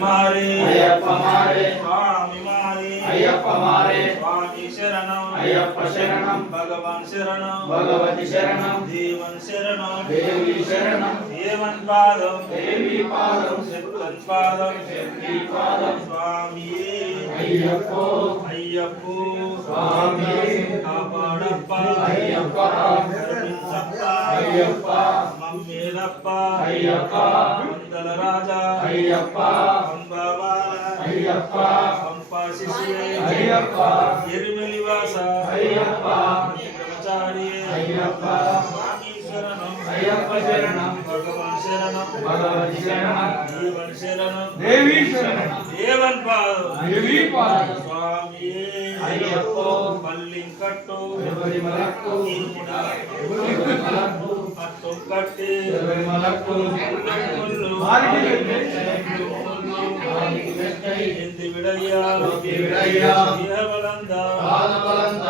మారే అయ్యప్ప మారే స్వామి మారే అయ్యప్ప మారే స్వామి శరణం అయ్యప్ప శరణం భగవాన్ శరణం భగవతి శరణం దేవన్ శరణం దేవి శరణం దేవన్ పాదం దేవి పాదం శక్తన్ పాదం శక్తి పాదం స్వామియే అయ్యప్పో అయ్యప్పో స్వామి కాపాడప్ప అయ్యప్ప కరుణించప్ప అయ్యప్ప మమ్మేలప్ప అయ్యప్ప వందల రాజా అయ్యప్ప పంబవాల అయ్యప్ప పంపా శిశువే అయ్యప్ప ఎరుమెలివాస అయ్యప్ప బ్రహ్మచారి అయ్యప్ప స్వామి శరణం అయ్యప్ప శరణం భగవాన్ శరణం భగవతి శరణం దేవన్ శరణం దేవి శరణం దేవన్ పాదం దేవి పాదం స్వామియే అయ్యప్పో పల్లింకట్టు శబరిమలకు శబరిమలకు అట్టం కట్టి శబరిమలకు ముళ్ళు మారికి ఎంది విడయ్యా విడయ్యా ఇహబలందా పాదబలంద